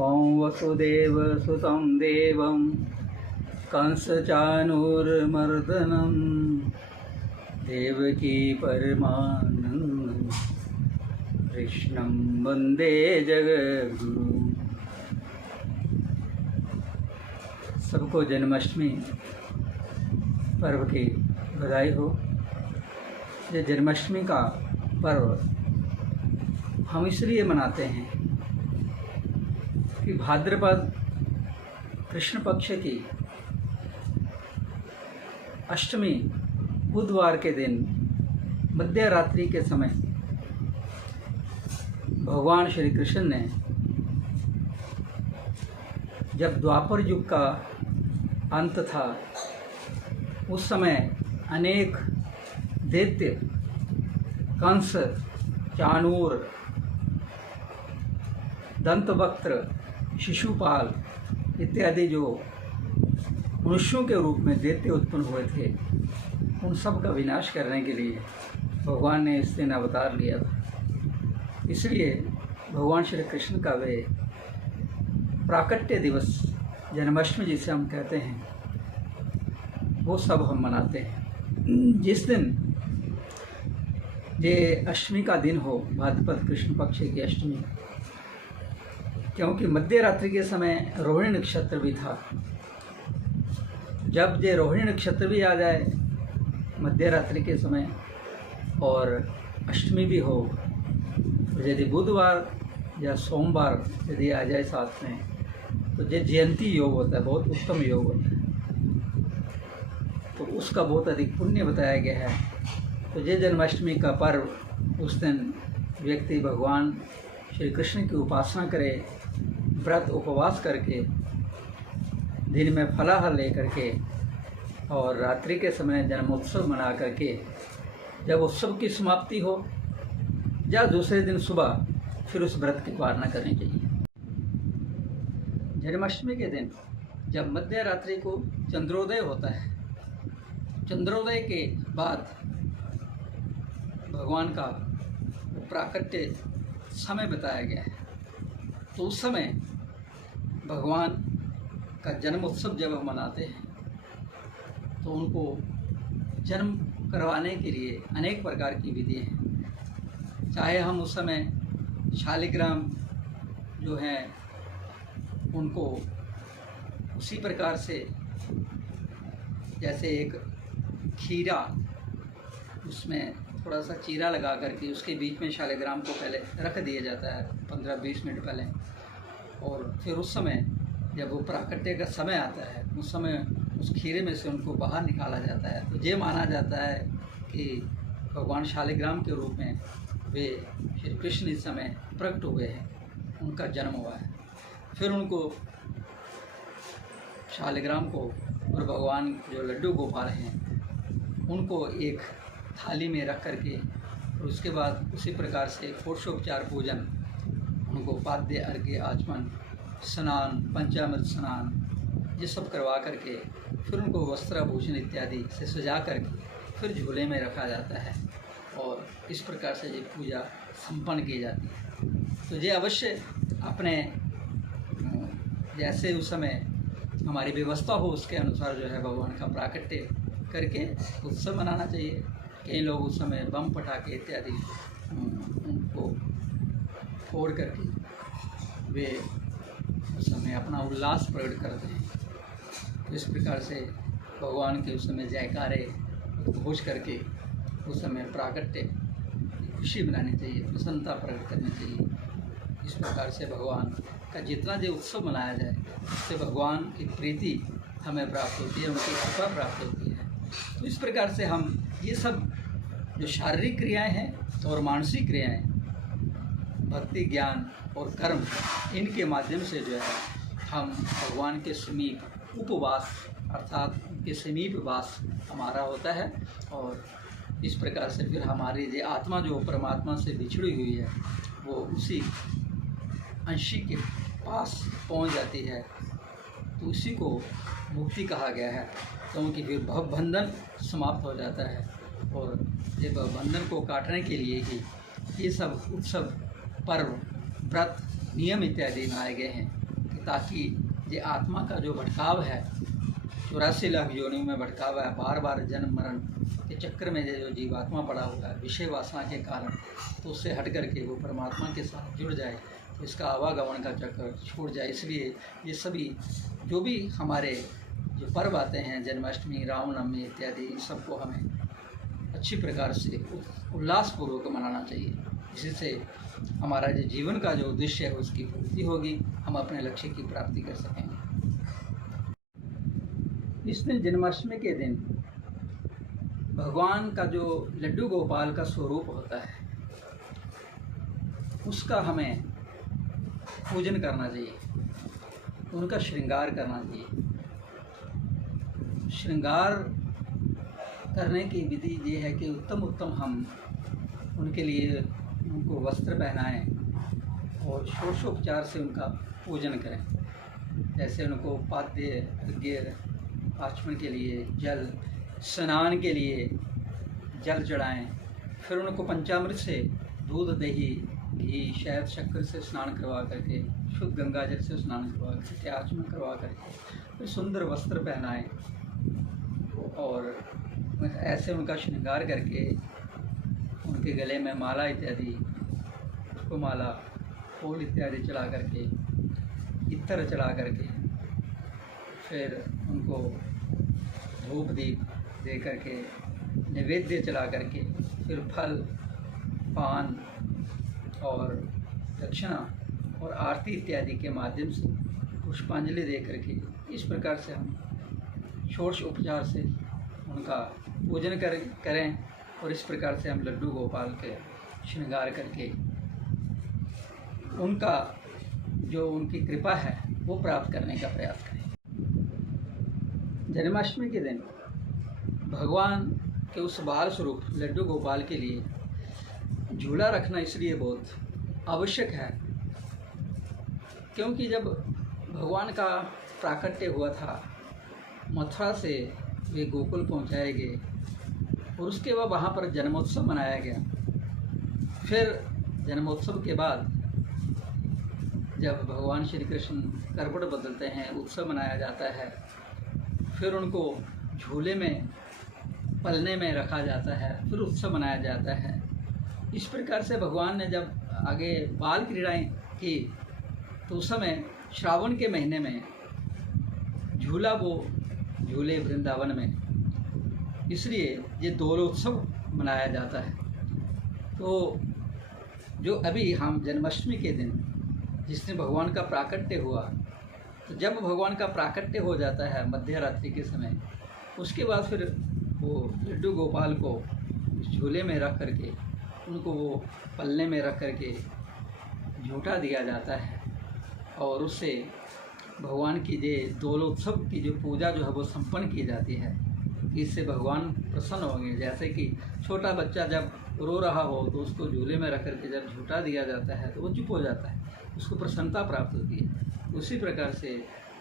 ॐ वसुदेवसुतं देवं कंसचाणूरमर्दनं देवकी परमानन्दं कृष्णं वन्दे जगद्गुरुं। सबको जन्माष्टमी पर्व की बधाई हो। ये जन्माष्टमी का पर्व हम इसलिए मनाते हैं कि भाद्रपद कृष्ण पक्ष की अष्टमी बुधवार के दिन मध्य रात्रि के समय भगवान श्री कृष्ण ने जब द्वापर युग का अंत था उस समय अनेक दैत्य कंस, चाणूर, दंतवक्त्र, शिशुपाल इत्यादि जो मनुष्यों के रूप में दैत्य उत्पन्न हुए थे, उन सब का विनाश करने के लिए भगवान ने इस दिन अवतार लिया था। इसलिए भगवान श्री कृष्ण का वे प्राकट्य दिवस जन्माष्टमी जिसे हम कहते हैं, वो सब हम मनाते हैं। जिस दिन ये अष्टमी का दिन हो, भाद्रपद कृष्ण पक्ष की अष्टमी, क्योंकि मध्य रात्रि के समय रोहिणी नक्षत्र भी था। जब ये रोहिणी नक्षत्र भी आ जाए मध्य रात्रि के समय और अष्टमी भी हो, तो यदि बुधवार या सोमवार यदि आ जाए साथ में, तो ये जयंती योग होता है, बहुत उत्तम योग होता है, तो उसका बहुत अधिक पुण्य बताया गया है। तो ये जन्माष्टमी का पर्व, उस दिन व्यक्ति भगवान श्री कृष्ण की उपासना करे, व्रत उपवास करके, दिन में फलाहार ले करके और रात्रि के समय जन्मोत्सव मना करके, जब उत्सव की समाप्ति हो या दूसरे दिन सुबह, फिर उस व्रत की पालना करनी चाहिए। जन्माष्टमी के दिन जब मध्य रात्रि को चंद्रोदय होता है, चंद्रोदय के बाद भगवान का प्राकट्य समय बताया गया है, तो उस समय भगवान का जन्म उत्सव जब हम मनाते हैं, तो उनको जन्म करवाने के लिए अनेक प्रकार की विधि हैं। चाहे हम उस समय शालिग्राम जो हैं उनको उसी प्रकार से, जैसे एक खीरा, उसमें थोड़ा सा चीरा लगा करके उसके बीच में शालिग्राम को पहले रख दिया जाता है 15-20 मिनट पहले, और फिर उस समय जब वो प्राकट्य का समय आता है, उस समय उस खीरे में से उनको बाहर निकाला जाता है। तो ये माना जाता है कि भगवान शालिग्राम के रूप में वे श्री कृष्ण इस समय प्रकट हुए हैं, उनका जन्म हुआ है। फिर उनको शालिग्राम को और भगवान जो लड्डू गोपाल हैं उनको एक थाली में रख करके, और उसके बाद उसी प्रकार से षोडशोपचार पूजन, उनको पाद्य, अर्घ्य, आचमन, स्नान, पंचामृत स्नान, ये सब करवा करके फिर उनको वस्त्राभूषण इत्यादि से सजा करके फिर झूले में रखा जाता है, और इस प्रकार से ये पूजा संपन्न की जाती है। तो ये अवश्य अपने जैसे उस समय हमारी व्यवस्था हो उसके अनुसार जो है भगवान का प्राकट्य करके उत्सव मनाना चाहिए। कई लोग उस समय बम पटाखे इत्यादि उनको फोड़ करके वे उस समय अपना उल्लास प्रकट करते हैं। तो इस प्रकार से भगवान के उस समय जयकारे घोष करके उस समय प्राकट्य खुशी मनानी चाहिए, प्रसन्नता प्रकट करनी चाहिए। इस प्रकार से भगवान का जितना जो उत्सव मनाया जाए, उससे भगवान की प्रीति हमें प्राप्त होती है, उनकी कृपा प्राप्त होती है। तो इस प्रकार से हम ये सब जो शारीरिक क्रियाएं हैं और मानसिक क्रियाएं, भक्ति, ज्ञान और कर्म, इनके माध्यम से जो है हम भगवान के समीप उपवास अर्थात उनके समीप वास हमारा होता है, और इस प्रकार से फिर हमारी जो आत्मा जो परमात्मा से बिछड़ी हुई है वो उसी अंशी के पास पहुंच जाती है। तो उसी को मुक्ति कहा गया है, क्योंकि फिर भवबंधन समाप्त हो जाता है, और ये भवबंधन को काटने के लिए ही ये सब उत्सव, पर्व, व्रत, नियम इत्यादि बनाए गए हैं। ताकि ये आत्मा का जो भटकाव है, 84 लाख योनियों में भटकावा है, बार बार जन्म मरण के चक्कर में जो जीवात्मा पड़ा हुआ है विषय वासना के कारण, तो उससे हट करके वो परमात्मा के साथ जुड़ जाए, तो इसका आवागमन का चक्कर छूट जाए। इसलिए ये सभी जो भी हमारे जो पर्व आते हैं, जन्माष्टमी, रामनवमी इत्यादि, इन सबको हमें अच्छी प्रकार से उल्लासपूर्वक मनाना चाहिए। इसी से हमारा जो जीवन का जो उद्देश्य है उसकी पूर्ति होगी, हम अपने लक्ष्य की प्राप्ति कर सकेंगे। इस दिन, जन्माष्टमी के दिन, भगवान का जो लड्डू गोपाल का स्वरूप होता है उसका हमें पूजन करना चाहिए, उनका श्रृंगार करना चाहिए। श्रृंगार करने की विधि ये है कि उत्तम हम उनके लिए उनको वस्त्र पहनाएं और षोडशोपचार से उनका पूजन करें। जैसे उनको पाद्य, अर्घ्य, आचमन के लिए जल, स्नान के लिए जल चढ़ाएं, फिर उनको पंचामृत से दूध, दही, घी, शहद, शक्कर से स्नान करवा करके, शुद्ध गंगा जल से स्नान करवा करके, आचमन करवा करके फिर सुंदर वस्त्र पहनाएं और ऐसे उनका श्रृंगार करके उनके गले में माला इत्यादि, पुष्पमाला, फूल इत्यादि चढ़ा करके, इत्र चढ़ा करके, फिर उनको धूप दीप दे करके, नैवेद्य चढ़ा करके, फिर फल, पान और दक्षिणा और आरती इत्यादि के माध्यम से पुष्पांजलि दे करके, इस प्रकार से हम षोडश उपचार से उनका पूजन करें और इस प्रकार से हम लड्डू गोपाल के श्रृंगार करके उनका जो उनकी कृपा है वो प्राप्त करने का प्रयास करें। जन्माष्टमी के दिन भगवान के उस बाल स्वरूप लड्डू गोपाल के लिए झूला रखना इसलिए बहुत आवश्यक है क्योंकि जब भगवान का प्राकट्य हुआ था, मथुरा से वे गोकुल पहुंचाए गए और उसके बाद वहाँ पर जन्मोत्सव मनाया गया। फिर जन्मोत्सव के बाद जब भगवान श्री कृष्ण करवट बदलते हैं, उत्सव मनाया जाता है, फिर उनको झूले में पलने में रखा जाता है, फिर उत्सव मनाया जाता है। इस प्रकार से भगवान ने जब आगे बाल क्रीड़ाएँ की तो उस समय श्रावण के महीने में झूला वो झूले वृंदावन में, इसलिए ये दोलोत्सव मनाया जाता है। तो जो अभी हम जन्माष्टमी के दिन जिस दिन भगवान का प्राकट्य हुआ, तो जब भगवान का प्राकट्य हो जाता है मध्य रात्रि के समय, उसके बाद फिर वो लड्डू गोपाल को झूले में रख करके, उनको वो पल्ले में रख करके झूठा दिया जाता है और उससे भगवान की जो दोलोत्सव की जो पूजा जो है वो संपन्न की जाती है। इससे भगवान प्रसन्न होंगे। जैसे कि छोटा बच्चा जब रो रहा हो तो उसको झूले में रख करके जब झूठा दिया जाता है तो वो चुप हो जाता है, उसको प्रसन्नता प्राप्त होती है। उसी प्रकार से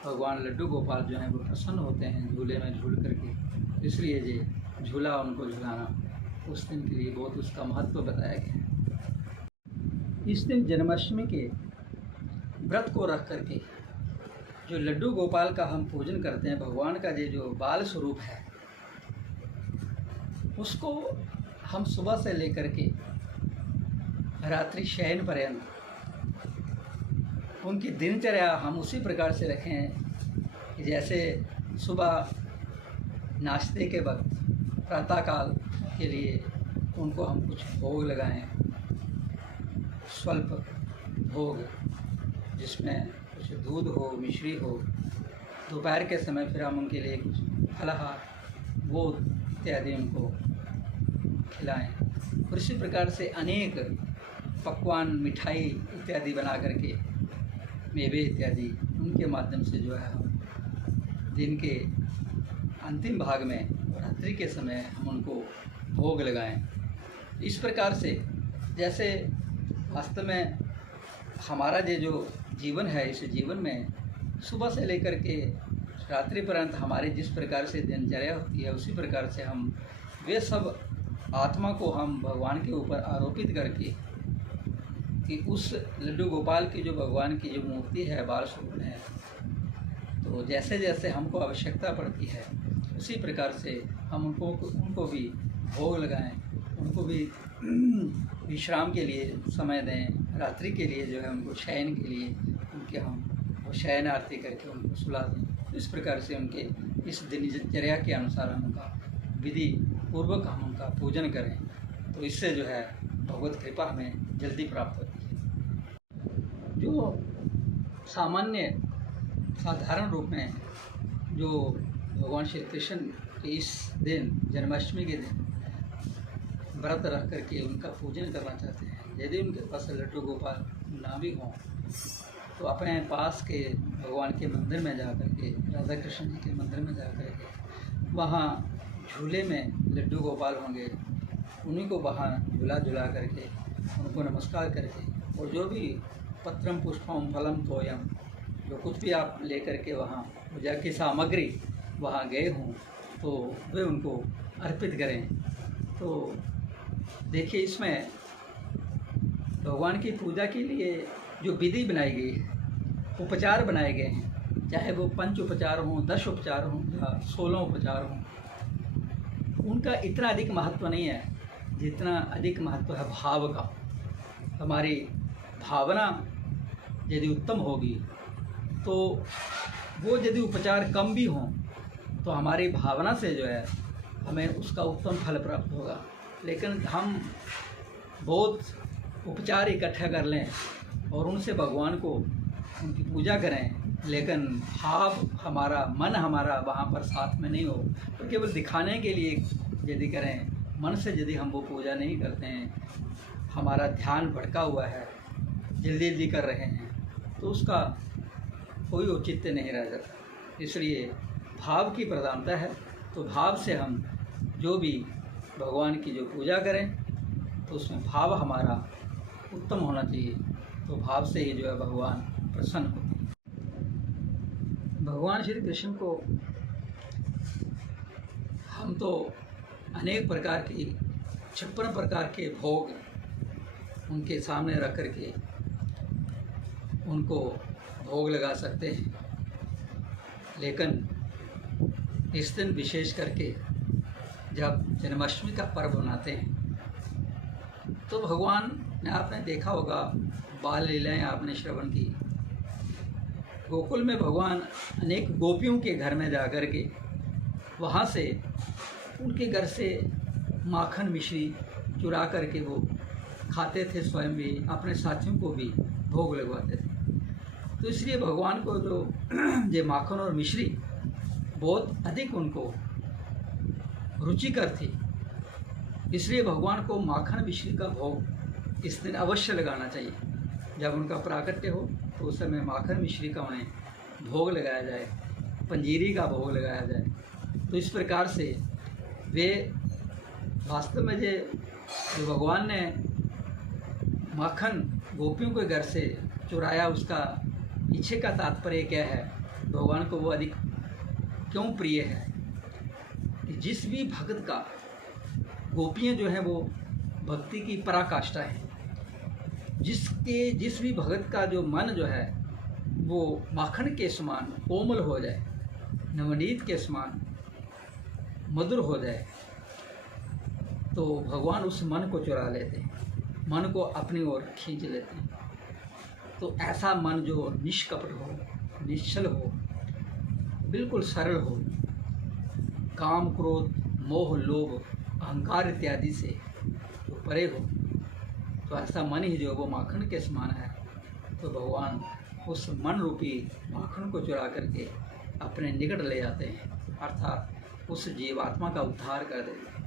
भगवान लड्डू गोपाल जो हैं वो प्रसन्न होते हैं झूले में झूल करके, इसलिए ये झूला उनको झुलाना उस दिन के लिए बहुत उसका महत्व बताया गया है। इस दिन जन्माष्टमी के व्रत को रख करके जो लड्डू गोपाल का हम पूजन करते हैं, भगवान का ये जो बाल स्वरूप है उसको हम सुबह से लेकर के रात्रि शयन पर्यंत उनकी दिनचर्या हम उसी प्रकार से रखें कि जैसे सुबह नाश्ते के वक्त प्रातःकाल के लिए उनको हम कुछ भोग लगाएं, स्वल्प भोग जिसमें कुछ दूध हो, मिश्री हो। दोपहर के समय फिर हम उनके लिए कुछ फलाहार वो इत्यादि उनको खिलाएं और इसी प्रकार से अनेक पकवान, मिठाई इत्यादि बना करके, मेवे इत्यादि उनके माध्यम से जो है हम दिन के अंतिम भाग में रात्रि के समय हम उनको भोग लगाएं। इस प्रकार से जैसे वास्तव में हमारा ये जो जीवन है, इस जीवन में सुबह से लेकर के रात्रि पर्यंत हमारी जिस प्रकार से दिनचर्या होती है, उसी प्रकार से हम वे सब आत्मा को हम भगवान के ऊपर आरोपित करके कि उस लड्डू गोपाल की जो भगवान की जो मूर्ति है बाल स्वरूप में है, तो जैसे जैसे हमको आवश्यकता पड़ती है उसी प्रकार से हम उनको भी भोग लगाएं, उनको भी विश्राम के लिए समय दें, रात्रि के लिए जो है उनको शयन के लिए उनके हम वो शयन आरती करके उनको सुला दें। इस प्रकार से उनके इस दिनचर्या के अनुसार हम उनका विधि पूर्वक हम उनका पूजन करें, तो इससे जो है भगवत कृपा हमें जल्दी प्राप्त होती है। जो सामान्य साधारण रूप में जो भगवान श्री कृष्ण के इस दिन जन्माष्टमी के दिन व्रत रख करके उनका पूजन करना चाहते हैं, यदि उनके पास लड्डू गोपाल ना भी हों तो अपने पास के भगवान के मंदिर में जा कर के, राधा कृष्ण जी के मंदिर में जा कर के वहाँ झूले में लड्डू गोपाल होंगे, उन्हीं को वहाँ झूला झुला करके उनको नमस्कार करके, और जो भी पत्रम पुष्पम फलम तोयम, जो कुछ भी आप ले करके वहाँ पूजा की सामग्री वहाँ गए हों तो वे उनको अर्पित करें। तो देखिए, इसमें भगवान की पूजा के लिए जो विधि बनाई गई है, उपचार बनाए गए हैं, चाहे वो 5 उपचार हों, 10 उपचार हों या 16 उपचार हों, उनका इतना अधिक महत्व नहीं है जितना अधिक महत्व है भाव का। हमारी भावना यदि उत्तम होगी तो वो यदि उपचार कम भी हों तो हमारी भावना से जो है हमें उसका उत्तम फल प्राप्त होगा। लेकिन हम बहुत उपचार इकट्ठा कर लें और उनसे भगवान को उनकी पूजा करें, लेकिन भाव हमारा, मन हमारा वहाँ पर साथ में नहीं हो, तो केवल दिखाने के लिए यदि करें, मन से यदि हम वो पूजा नहीं करते हैं, हमारा ध्यान भटका हुआ है, जल्दी जल्दी कर रहे हैं, तो उसका कोई औचित्य नहीं रह जाता। इसलिए भाव की प्रधानता है, तो भाव से हम जो भी भगवान की जो पूजा करें तो उसमें भाव हमारा उत्तम होना चाहिए, तो भाव से ही जो है भगवान प्रसन्न होते हैं। भगवान श्री कृष्ण को हम तो अनेक प्रकार की 56 प्रकार के भोग उनके सामने रख करके उनको भोग लगा सकते हैं, लेकिन इस दिन विशेष करके जब जन्माष्टमी का पर्व मनाते हैं तो भगवान ने, आपने देखा होगा, बाल लीलाएँ आपने श्रवण की। गोकुल में भगवान अनेक गोपियों के घर में जा कर के वहाँ से उनके घर से माखन मिश्री चुरा करके वो खाते थे, स्वयं भी अपने साथियों को भी भोग लगवाते थे। तो इसलिए भगवान को जो ये माखन और मिश्री बहुत अधिक उनको रुचिकर थी, इसलिए भगवान को माखन मिश्री का भोग इस दिन अवश्य लगाना चाहिए। जब उनका प्राकट्य हो तो उस समय माखन मिश्री का उन्हें भोग लगाया जाए, पंजीरी का भोग लगाया जाए। तो इस प्रकार से वे वास्तव में जो भगवान ने माखन गोपियों के घर से चुराया, उसका पीछे का तात्पर्य क्या है, भगवान को वो अधिक क्यों प्रिय है कि जिस भी भक्त का, गोपियाँ जो हैं वो भक्ति की पराकाष्ठा है, जिस भी भगत का जो मन जो है वो माखन के समान कोमल हो जाए, नवनीत के समान मधुर हो जाए, तो भगवान उस मन को चुरा लेते हैं, मन को अपनी ओर खींच लेते हैं। तो ऐसा मन जो निष्कपट हो, निश्चल हो, बिल्कुल सरल हो, काम क्रोध मोह लोभ अहंकार इत्यादि से जो परे हो, तो ऐसा मन ही जो वो माखन के समान है। तो भगवान उस मन रूपी माखन को चुरा करके अपने निकट ले जाते हैं, अर्थात उस जीवात्मा का उद्धार कर देते हैं।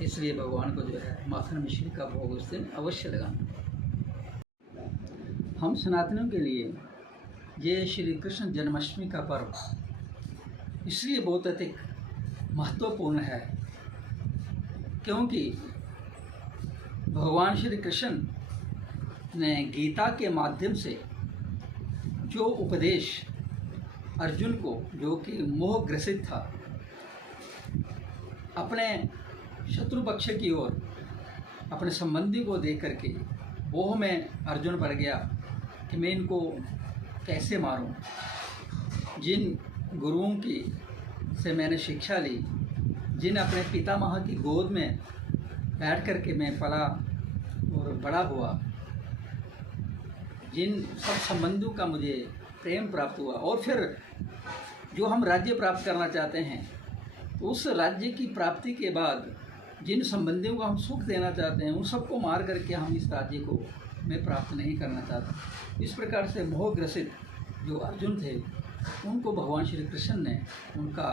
इसलिए भगवान को जो है माखन मिश्री का भोग उस दिन अवश्य लगाना। हम सनातनियों के लिए ये श्री कृष्ण जन्माष्टमी का पर्व इसलिए बहुत अधिक महत्वपूर्ण है क्योंकि भगवान श्री कृष्ण ने गीता के माध्यम से जो उपदेश अर्जुन को, जो कि मोह ग्रसित था, अपने शत्रु पक्ष की ओर अपने संबंधी को देख करके मोह में अर्जुन पड़ गया कि मैं इनको कैसे मारूं। जिन गुरुओं की से मैंने शिक्षा ली, जिन अपने पितामह की गोद में बैठ कर के मैं पला और बड़ा हुआ, जिन सब संबंधों का मुझे प्रेम प्राप्त हुआ, और फिर जो हम राज्य प्राप्त करना चाहते हैं, तो उस राज्य की प्राप्ति के बाद जिन संबंधियों को हम सुख देना चाहते हैं, उन सबको मार करके हम इस राज्य को मैं प्राप्त नहीं करना चाहता। इस प्रकार से मोहग्रसित जो अर्जुन थे, उनको भगवान श्री कृष्ण ने उनका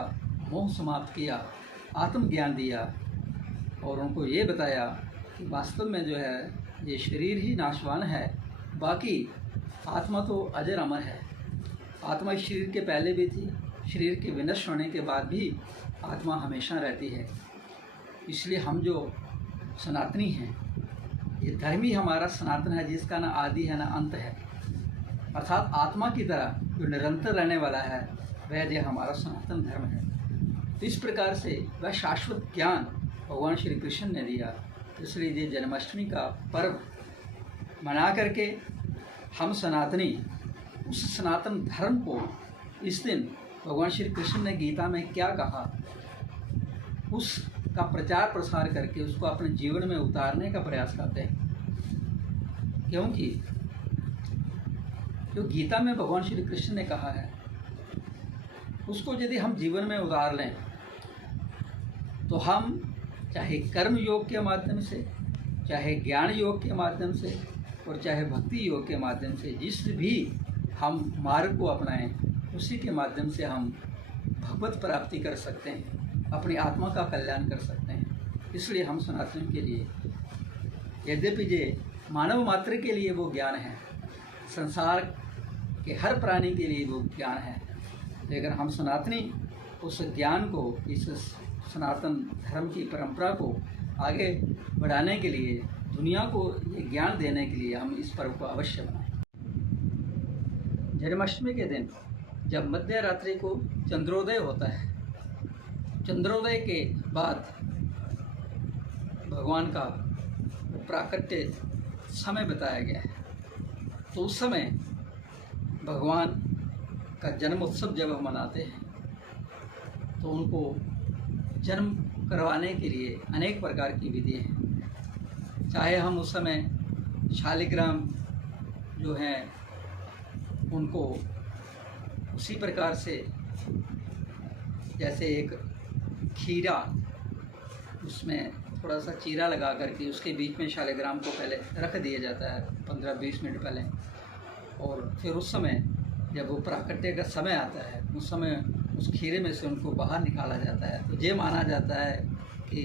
मोह समाप्त किया, आत्मज्ञान दिया और उनको ये बताया कि वास्तव में जो है ये शरीर ही नाशवान है, बाकी आत्मा तो अजर अमर है। आत्मा इस शरीर के पहले भी थी, शरीर के विनष्ट होने के बाद भी आत्मा हमेशा रहती है। इसलिए हम जो सनातनी हैं, ये धर्म ही हमारा सनातन है, जिसका ना आदि है ना अंत है, अर्थात आत्मा की तरह जो निरंतर रहने वाला है, वह जो हमारा सनातन धर्म है। तो इस प्रकार से वह शाश्वत ज्ञान भगवान श्री कृष्ण ने दिया। इसलिए ये जन्माष्टमी का पर्व मना करके हम सनातनी उस सनातन धर्म को, इस दिन भगवान श्री कृष्ण ने गीता में क्या कहा, उसका प्रचार प्रसार करके उसको अपने जीवन में उतारने का प्रयास करते हैं। क्योंकि जो गीता में भगवान श्री कृष्ण ने कहा है, उसको यदि हम जीवन में उतार लें, तो हम चाहे कर्म योग के माध्यम से, चाहे ज्ञान योग के माध्यम से और चाहे भक्ति योग के माध्यम से, जिस भी हम मार्ग को अपनाएं, उसी के माध्यम से हम भगवत प्राप्ति कर सकते हैं, अपनी आत्मा का कल्याण कर सकते हैं। इसलिए हम सनातन के लिए, यद्यपि ये मानव मात्र के लिए वो ज्ञान है, संसार के हर प्राणी के लिए वो ज्ञान है, लेकिन हम सनातनी उस ज्ञान को, इस सनातन धर्म की परंपरा को आगे बढ़ाने के लिए, दुनिया को ये ज्ञान देने के लिए हम इस पर्व को अवश्य मनाएं। जन्माष्टमी के दिन जब मध्य रात्रि को चंद्रोदय होता है, चंद्रोदय के बाद भगवान का प्राकट्य समय बताया गया है। तो उस समय भगवान का जन्म उत्सव जब हम मनाते हैं, तो उनको जन्म करवाने के लिए अनेक प्रकार की विधि हैं। चाहे हम उस समय शालिग्राम जो हैं उनको उसी प्रकार से, जैसे एक खीरा, उसमें थोड़ा सा चीरा लगा करके उसके बीच में शालिग्राम को पहले रख दिया जाता है 15-20 मिनट पहले, और फिर उस समय जब वो प्राकट्य का समय आता है, उस समय उस खीरे में से उनको बाहर निकाला जाता है। तो ये माना जाता है कि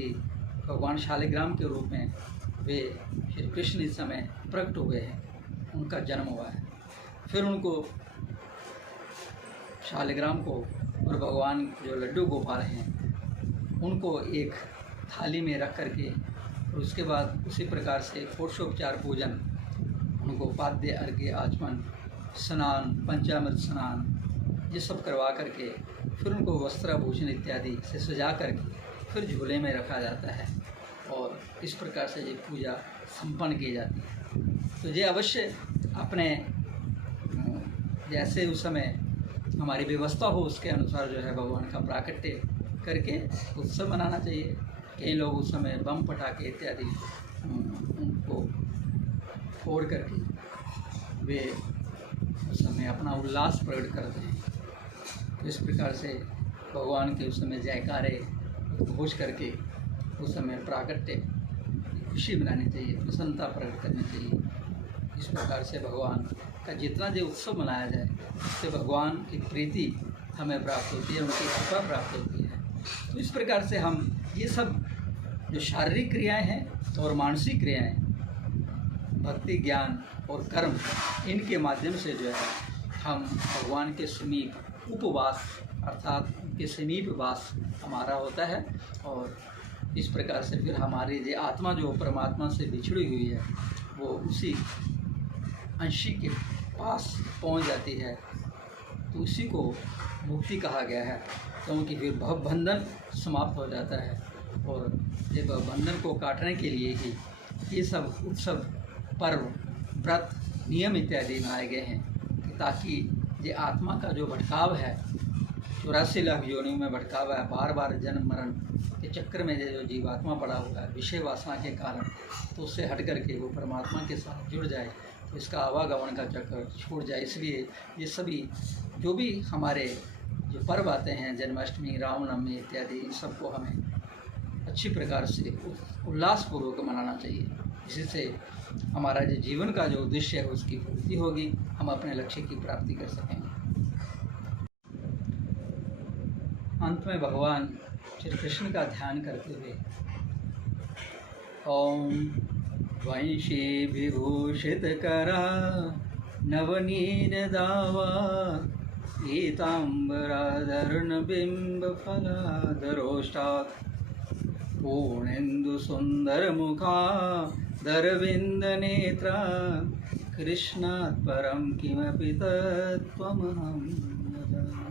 भगवान शालिग्राम के रूप में वे श्री कृष्ण इस समय प्रकट हुए हैं, उनका जन्म हुआ है। फिर उनको, शालिग्राम को और भगवान जो लड्डू गोपाल हैं, उनको एक थाली में रख करके, और उसके बाद उसी प्रकार से षोडशोपचार पूजन, उनको पाद्य अर्घ्य आचमन, स्नान, पंचामृत स्नान, ये सब करवा करके फिर उनको वस्त्राभूषण इत्यादि से सजा करके फिर झूले में रखा जाता है, और इस प्रकार से ये पूजा संपन्न की जाती है। तो ये अवश्य अपने जैसे उस समय हमारी व्यवस्था हो, उसके अनुसार जो है भगवान का प्राकट्य करके उत्सव मनाना चाहिए। कई लोग उस समय बम पटाखे इत्यादि उनको फोड़ करके वे उस समय अपना उल्लास प्रकट करते हैं। तो इस प्रकार से भगवान के उस समय जयकारे घोष करके उस समय प्राकट्य खुशी मनानी चाहिए, प्रसन्नता प्रकट करनी चाहिए। इस प्रकार से भगवान का जितना जो उत्सव मनाया जाए, उससे भगवान की प्रीति हमें प्राप्त होती है, उनकी कृपा प्राप्त होती है। तो इस प्रकार से हम ये सब जो शारीरिक क्रियाएं हैं और मानसिक क्रियाएं, भक्ति, ज्ञान और कर्म, इनके माध्यम से जो है हम भगवान के समीप उपवास, अर्थात उनके समीप वास हमारा होता है। और इस प्रकार से फिर हमारी जो आत्मा जो परमात्मा से बिछड़ी हुई है, वो उसी अंशी के पास पहुंच जाती है। तो उसी को मुक्ति कहा गया है, क्योंकि फिर भवबंधन समाप्त हो जाता है। और ये भवबंधन को काटने के लिए ही ये सब उत्सव पर्व व्रत नियम इत्यादि बनाए गए हैं कि ताकि ये आत्मा का जो भटकाव है, 84 लाख योनियों में भटकाव है, बार बार जन्म मरण के चक्कर में जो जीवात्मा पड़ा हुआ है विषय वासना के कारण, तो उससे हट करके वो परमात्मा के साथ जुड़ जाए, तो इसका आवागमन का चक्कर छूट जाए। इसलिए ये सभी जो भी हमारे जो पर्व आते हैं, जन्माष्टमी, रामनवमी इत्यादि, इन सबको हमें अच्छी प्रकार से उल्लासपूर्वक मनाना चाहिए। इसी से हमारा जो जीवन का जो उद्देश्य है उसकी पूर्ति होगी, हम अपने लक्ष्य की प्राप्ति कर सकेंगे। अंत में भगवान श्री कृष्ण का ध्यान करते हुए ओम वंशी विभूषित करा नवनीर दावा पीताम्बराधर्ण बिंब फलाधरोष्टात् पूर्णेन्दु सुंदर मुखा दरविंद नेत्रा कृष्णात् परं किमपि तत्त्वमहं न जाने।